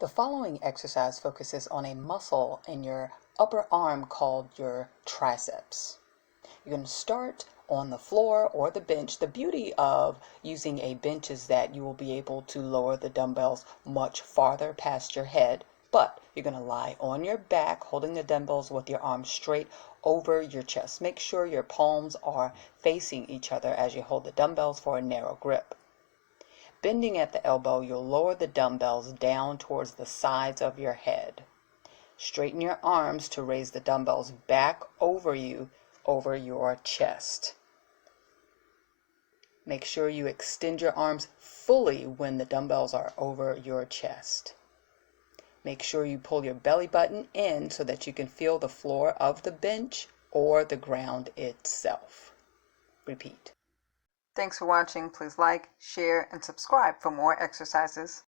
The following exercise focuses on a muscle in your upper arm called your triceps. You're going to start on the floor or the bench. The beauty of using a bench is that you will be able to lower the dumbbells much farther past your head, but you're going to lie on your back holding the dumbbells with your arms straight over your chest. Make sure your palms are facing each other as you hold the dumbbells for a narrow grip. Bending at the elbow, you'll lower the dumbbells down towards the sides of your head. Straighten your arms to raise the dumbbells back over you, over your chest. Make sure you extend your arms fully when the dumbbells are over your chest. Make sure you pull your belly button in so that you can feel the floor of the bench or the ground itself. Repeat. Thanks for watching. Please like, share, and subscribe for more exercises.